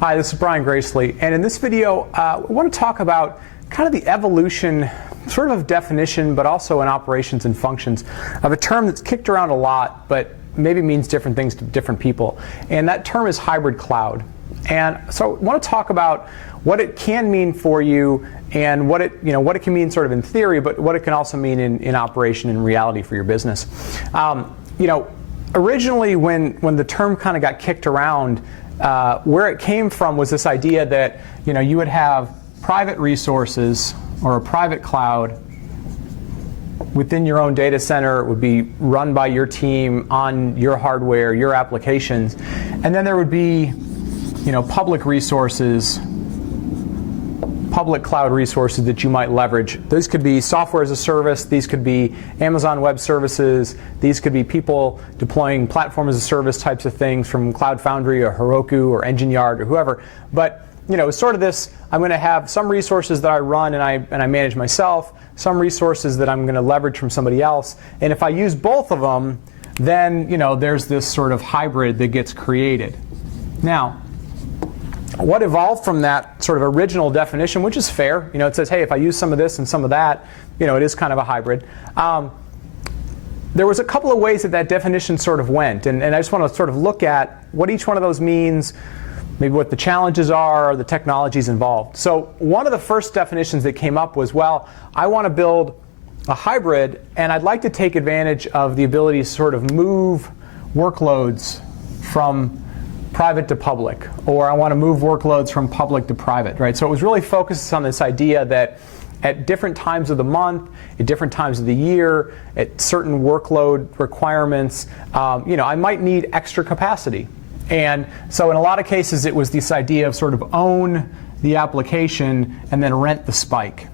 Hi, this is Brian Gracely, and in this video I want to talk about kind of the evolution, sort of definition, but also in operations and functions, of a term that's kicked around a lot, but maybe means different things to different people, and that term is hybrid cloud. And so I want to talk about what it can mean for you and what it can mean sort of in theory, but what it can also mean in operation and reality for your business. Originally when the term kind of got kicked around, where it came from was this idea that you would have private resources or a private cloud within your own data center. It would be run by your team on your hardware, your applications, and then there would be public resources, public cloud resources that you might leverage. These could be software as a service, these could be Amazon Web Services, these could be people deploying platform as a service types of things from Cloud Foundry or Heroku or Engine Yard or whoever. But it's sort of this, I'm going to have some resources that I run and I manage myself, some resources that I'm going to leverage from somebody else, and if I use both of them, then there's this sort of hybrid that gets created. Now, what evolved from that sort of original definition, which is fair, it says, hey, if I use some of this and some of that, it is kind of a hybrid. There was a couple of ways that definition sort of went, and I just want to sort of look at what each one of those means, maybe what the challenges are, the technologies involved. So one of the first definitions that came up was, well, I want to build a hybrid, and I'd like to take advantage of the ability to sort of move workloads from private to public, or I want to move workloads from public to private, right? So it was really focused on this idea that at different times of the month, at different times of the year, at certain workload requirements, I might need extra capacity. And so in a lot of cases, it was this idea of sort of own the application and then rent the spike.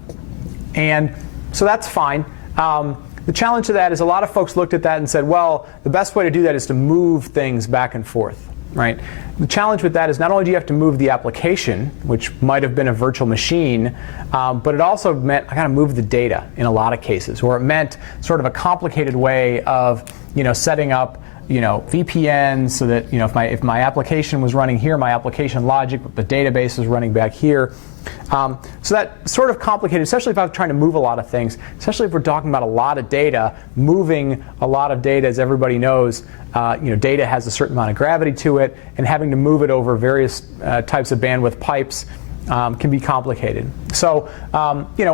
And so that's fine. The challenge to that is a lot of folks looked at that and said, well, the best way to do that is to move things back and forth. Right? The challenge with that is not only do you have to move the application, which might have been a virtual machine, but it also meant I got to move the data in a lot of cases, or it meant sort of a complicated way of setting up VPNs so that if my application was running here, my application logic, the database is running back here. So that sort of complicated, especially if I was trying to move a lot of things, especially if we're talking about a lot of data, moving a lot of data, as everybody knows, data has a certain amount of gravity to it, and having to move it over various types of bandwidth pipes can be complicated. So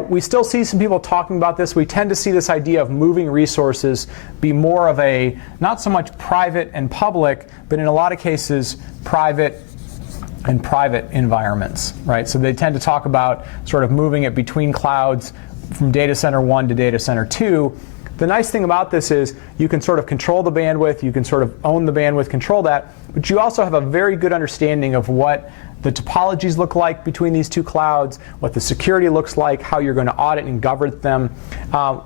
we still see some people talking about this. We tend to see this idea of moving resources be more of a, not so much private and public, but in a lot of cases private and private environments, right? So they tend to talk about sort of moving it between clouds from data center 1 to data center 2. The nice thing about this is you can sort of control the bandwidth, you can sort of own the bandwidth, control that, but you also have a very good understanding of what the topologies look like between these two clouds, what the security looks like, how you're going to audit and govern them.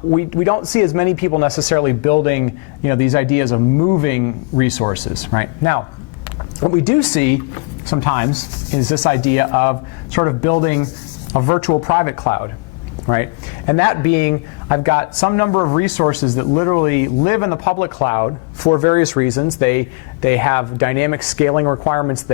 We don't see as many people necessarily building these ideas of moving resources, right? Now, what we do see sometimes is this idea of sort of building a virtual private cloud, right? And that being, I've got some number of resources that literally live in the public cloud for various reasons. They have dynamic scaling requirements.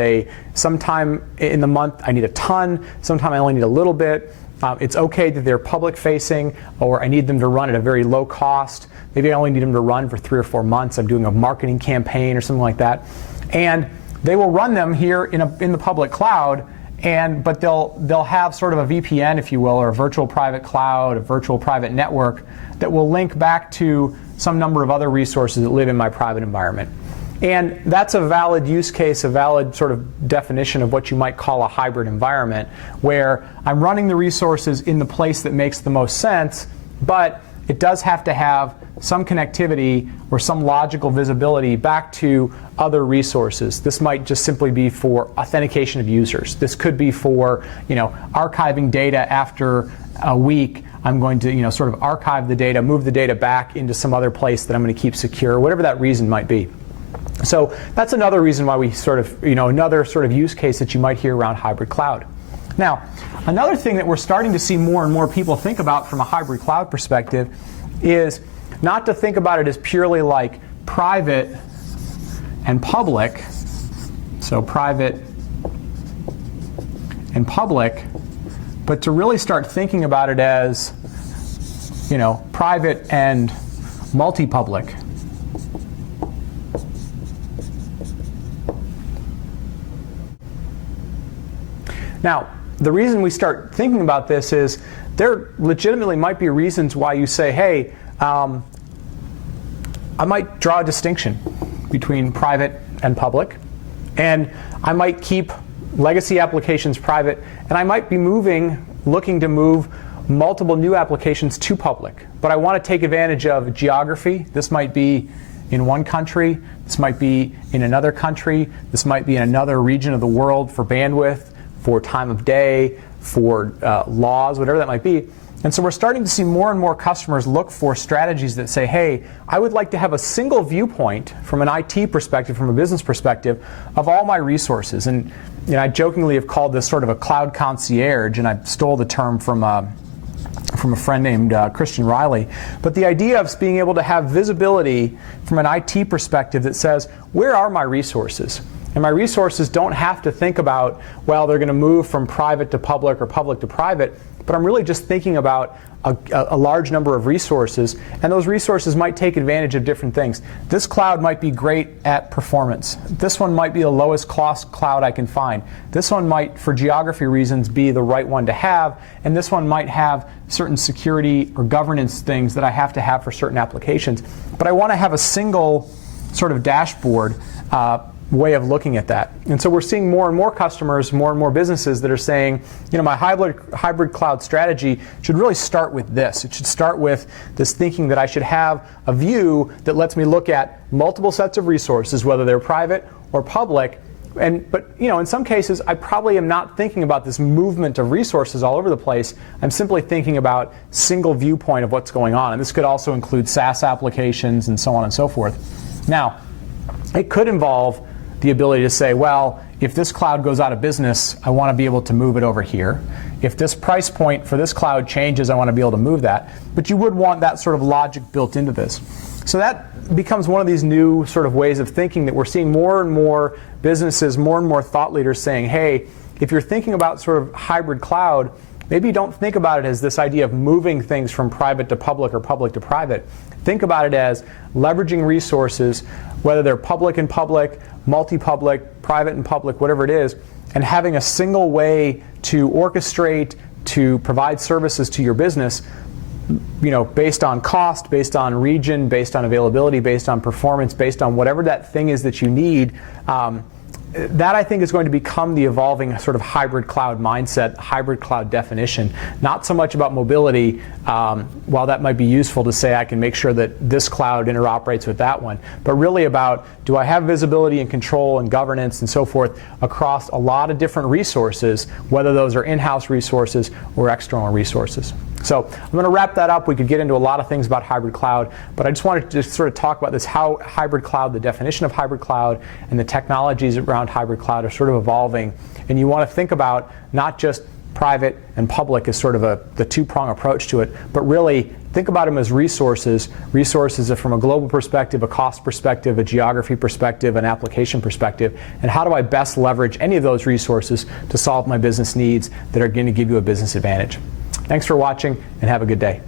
Sometime in the month I need a ton, sometime I only need a little bit. It's okay that they're public facing, or I need them to run at a very low cost. Maybe I only need them to run for 3 or 4 months. I'm doing a marketing campaign or something like that. And they will run them here in the public cloud, but they'll have sort of a VPN, if you will, or a virtual private cloud, a virtual private network that will link back to some number of other resources that live in my private environment. And that's a valid use case, a valid sort of definition of what you might call a hybrid environment, where I'm running the resources in the place that makes the most sense, but it does have to have some connectivity or some logical visibility back to other resources. This might just simply be for authentication of users. This could be for archiving data after a week. I'm going to sort of archive the data, move the data back into some other place that I'm going to keep secure, whatever that reason might be. So that's another reason why we sort of, another sort of use case that you might hear around hybrid cloud. Now, another thing that we're starting to see more and more people think about from a hybrid cloud perspective is not to think about it as purely like private and public, so private and public, but to really start thinking about it as, private and multi-public. Now, the reason we start thinking about this is there legitimately might be reasons why you say, hey, I might draw a distinction between private and public, and I might keep legacy applications private, and I might be looking to move multiple new applications to public. But I want to take advantage of geography. This might be in one country, this might be in another country, this might be in another region of the world for bandwidth, for time of day, for laws, whatever that might be. And so we're starting to see more and more customers look for strategies that say, hey, I would like to have a single viewpoint from an IT perspective, from a business perspective, of all my resources. And I jokingly have called this sort of a cloud concierge, and I stole the term from a friend named Christian Riley. But the idea of being able to have visibility from an IT perspective that says, where are my resources? And my resources don't have to think about, well, they're going to move from private to public or public to private, but I'm really just thinking about a large number of resources, and those resources might take advantage of different things. This cloud might be great at performance. This one might be the lowest cost cloud I can find. This one might, for geography reasons, be the right one to have, and this one might have certain security or governance things that I have to have for certain applications. But I want to have a single sort of dashboard way of looking at that. And so we're seeing more and more customers, more and more businesses that are saying, my hybrid cloud strategy should really start with this. It should start with this thinking that I should have a view that lets me look at multiple sets of resources, whether they're private or public. But in some cases, I probably am not thinking about this movement of resources all over the place. I'm simply thinking about single viewpoint of what's going on. And this could also include SaaS applications and so on and so forth. Now, it could involve the ability to say, well, if this cloud goes out of business, I want to be able to move it over here. If this price point for this cloud changes, I want to be able to move that. But you would want that sort of logic built into this. So that becomes one of these new sort of ways of thinking that we're seeing more and more businesses, more and more thought leaders saying, hey, if you're thinking about sort of hybrid cloud, maybe don't think about it as this idea of moving things from private to public or public to private. Think about it as leveraging resources, whether they're public and public, multi-public, private and public, whatever it is, and having a single way to orchestrate, to provide services to your business, based on cost, based on region, based on availability, based on performance, based on whatever that thing is that you need. That, I think, is going to become the evolving sort of hybrid cloud mindset, hybrid cloud definition. Not so much about mobility, while that might be useful to say I can make sure that this cloud interoperates with that one, but really about, do I have visibility and control and governance and so forth across a lot of different resources, whether those are in-house resources or external resources. So I'm going to wrap that up. We could get into a lot of things about hybrid cloud, but I just wanted to just sort of talk about this, how hybrid cloud, the definition of hybrid cloud, and the technologies around hybrid cloud are sort of evolving. And you want to think about not just private and public as sort of the two-prong approach to it, but really think about them as resources. Resources are from a global perspective, a cost perspective, a geography perspective, an application perspective, and how do I best leverage any of those resources to solve my business needs that are going to give you a business advantage. Thanks for watching, and have a good day.